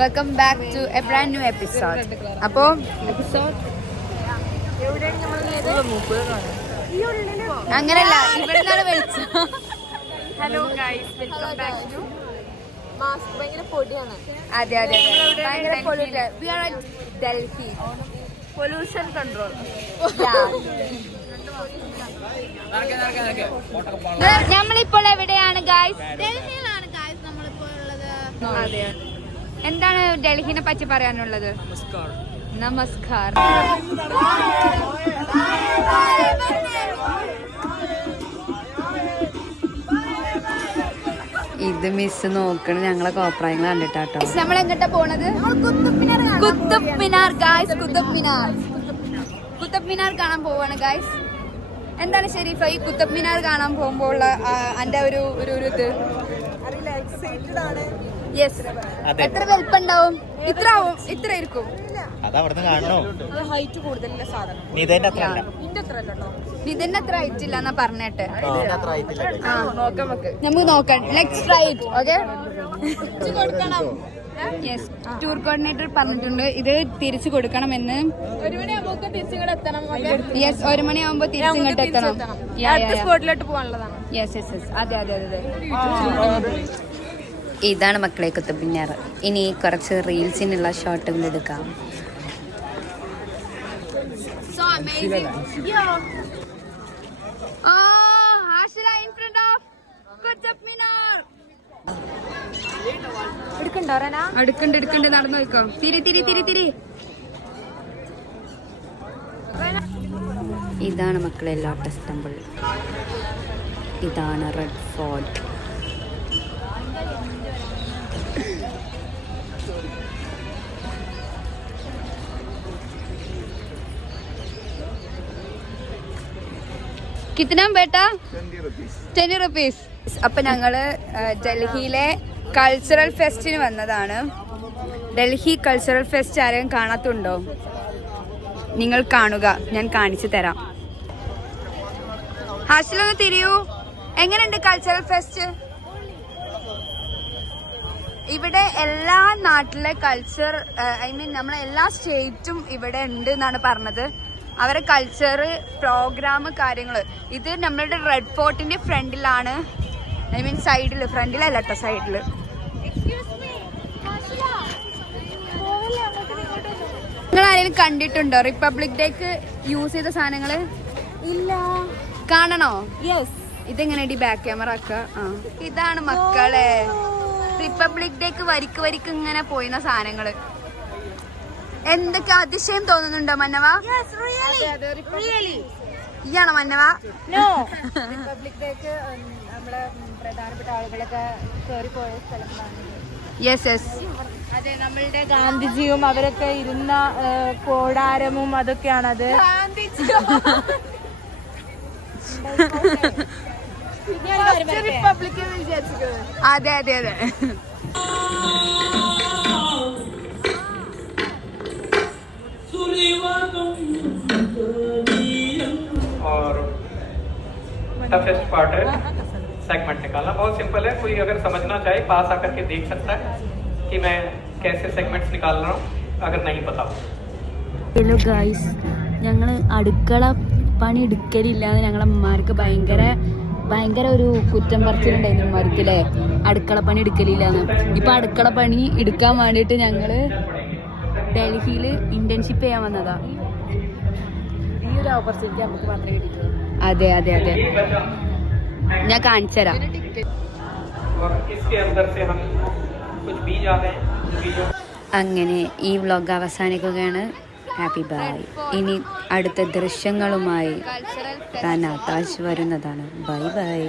Welcome back to a brand new episode. അപ്പോൾ അങ്ങനെയല്ല, ഇവിടെ നിന്നാണ് വിളിച്ചത്. Hello guys, welcome back to mask. ഭയങ്കര പൊടിയാണ്. അതെ അതെ, ഭയങ്കര polluted. We are at Delhi. Pollution control. നമ്മളിപ്പോൾ എവിടെയാണ് ഗൈസ്? ഡൽഹിയിലാണ് ഗൈസ് നമ്മളിപ്പോൾ ഉള്ളത്. അതെ. എന്താണ് ഡൽഹിനെ പറ്റി പറയാനുള്ളത്? നമസ്കാരം. ഇത് മിസ് നോക്കണ ഞങ്ങളെ കോപ്രായങ്ങൾ കണ്ടിട്ടാട്ടോ. നമ്മൾ എങ്ങോട്ടാ പോണത്? കുത്തബ് മിനാർ ഗൈസ്. കുത്തബ് മിനാർ കാണാൻ പോവാണ് ഗൈസ്. എന്താണ് ഷെരീഫ ഈ കുത്തബ് മിനാർ കാണാൻ പോകുമ്പോൾ എന്റെ ഒരു ഇത്? യെസ്. എത്ര വലിപ്പുണ്ടാവും? ഇത്ര ഇരിക്കും. ഹൈറ്റ് കൂടുതലുള്ള സാധനം. ഇതിന്റെ അത്ര ഹൈറ്റ് ഇല്ല എന്നാ പറഞ്ഞേട്ടെ. നമുക്ക് നോക്കാം. Next right. Okay. Yes, tour coordinator പറഞ്ഞിട്ടുണ്ട് ഇത് തിരിച്ചു കൊടുക്കണമെന്ന്. 1 മണിയാകുമ്പോൾ തിരിച്ചിങ്ങോട്ട് എത്തണം. യെസ്, 1 മണിയാകുമ്പോൾ തിരിച്ചിങ്ങോട്ട് എത്തണം. സ്പോട്ടിലോട്ട് പോകാനുള്ളതാണ്. യെസ് യെസ് യെസ്, അതെ അതെ അതെ. ഇതാണ് മക്കളെ കുത്തബ് മിനാർ. ഇനി കുറച്ച് റീൽസിനുള്ള ഷോട്ടുകൾ എടുക്കാം. So amazing. Yeah. Ashila in front of Qutb Minar. എടുക്കണ്ട് നടന്നു നോക്കാം. തിരി. ഇതാണ് മക്കളെ ലോട്ടസ് ടെമ്പിൾ. ഇതാണ് റെഡ് ഫോർട്ട്. കിतना ബേട്ടാ? 10 rupees. അപ്പൊ ഞങ്ങള് ഡൽഹിയിലെ കൾച്ചറൽ ഫെസ്റ്റിന് വന്നതാണ്. ഡൽഹി കൾച്ചറൽ ഫെസ്റ്റ് ആരെയും കാണാത്തുണ്ടോ? നിങ്ങൾ കാണുക, ഞാൻ കാണിച്ചു തരാം. ഹാഷിലൊന്ന് തിരിയൂ. എങ്ങനെയുണ്ട് കൾച്ചറൽ ഫെസ്റ്റ്? ഇവിടെ എല്ലാ നാട്ടിലെ കൾച്ചർ, നമ്മളെ എല്ലാ സ്റ്റേറ്റും ഇവിടെ ഉണ്ട് എന്നാണ് പറഞ്ഞത്. അവരെ കൾച്ചർ, പ്രോഗ്രാം, കാര്യങ്ങൾ. ഇത് നമ്മളുടെ റെഡ് ഫോർട്ടിന്റെ ഫ്രണ്ടിലാണ്. സൈഡില്, ഫ്രണ്ടിലല്ല കേട്ടോ, സൈഡില്. നിങ്ങൾ ആരെങ്കിലും കണ്ടിട്ടുണ്ടോ റിപ്പബ്ലിക് ഡേക്ക് യൂസ് ചെയ്ത സാധനങ്ങള്? ഇല്ല. കാണണോ? യെസ്. ഇതെങ്ങനെ ബാക്ക് ക്യാമറ ആക്ക? ഇതാണ് മക്കളെ റിപ്പബ്ലിക് ഡേക്ക് വരിക്ക് ഇങ്ങനെ പോയിരുന്ന സാധനങ്ങള്. എന്തൊക്കെ അതിശയം തോന്നുന്നുണ്ടോ മന്നവ? ഇയാണോ മന്നവ? റിപ്പബ്ലിക് ഡേക്ക് നമ്മളെ പ്രധാനപ്പെട്ട ആളുകളൊക്കെ കയറിപ്പോയ സ്ഥലങ്ങളാണ്. യെസ് യെസ്, അതെ. നമ്മളുടെ ഗാന്ധിജിയും അവരൊക്കെ ഇരുന്ന കോടാരമും അതൊക്കെയാണത്. അതെ അതെ അതെ. और टफेस्ट पार्ट है सेगमेंट निकालना. बहुत सिंपल है. कोई अगर समझना चाहे पास आकर के देख सकता है कि मैं कैसे सेगमेंट्स निकाल रहा हूँ, अगर नहीं पता हो. ഹലോ ഗായ്സ്, ഞങ്ങൾ അടുക്കള പണി എടുക്കലില്ലാന്ന് ഞങ്ങളെ അമ്മമാർക്ക് ഭയങ്കര ഒരു കുറ്റം പറിച്ചിട്ടുണ്ടായിരുന്നു അമ്മമാർക്കല്ലേ, അടുക്കള പണി എടുക്കലില്ലാന്ന്. ഇപ്പൊ അടുക്കള പണി എടുക്കാൻ വേണ്ടിയിട്ട് ഞങ്ങള് ഡൽഹിയിൽ ഇന്റേൺഷിപ്പ് ചെയ്യാൻ വന്നതാ. ഈ ഒരു ഓപ്പർച്യൂണിറ്റി നമുക്ക് മാത്രമേ കിട്ടിയിട്ടുള്ളൂ. അതെ അതെ അതെ, ഞാൻ കാണിച്ചു തരാം. അങ്ങനെ ഈ വ്ലോഗ് അവസാനിക്കുകയാണ്. Happy by. ഇനി അടുത്ത ദൃശ്യങ്ങളുമായി താനാതാശ് വരുന്നതാണ്. Bye bye.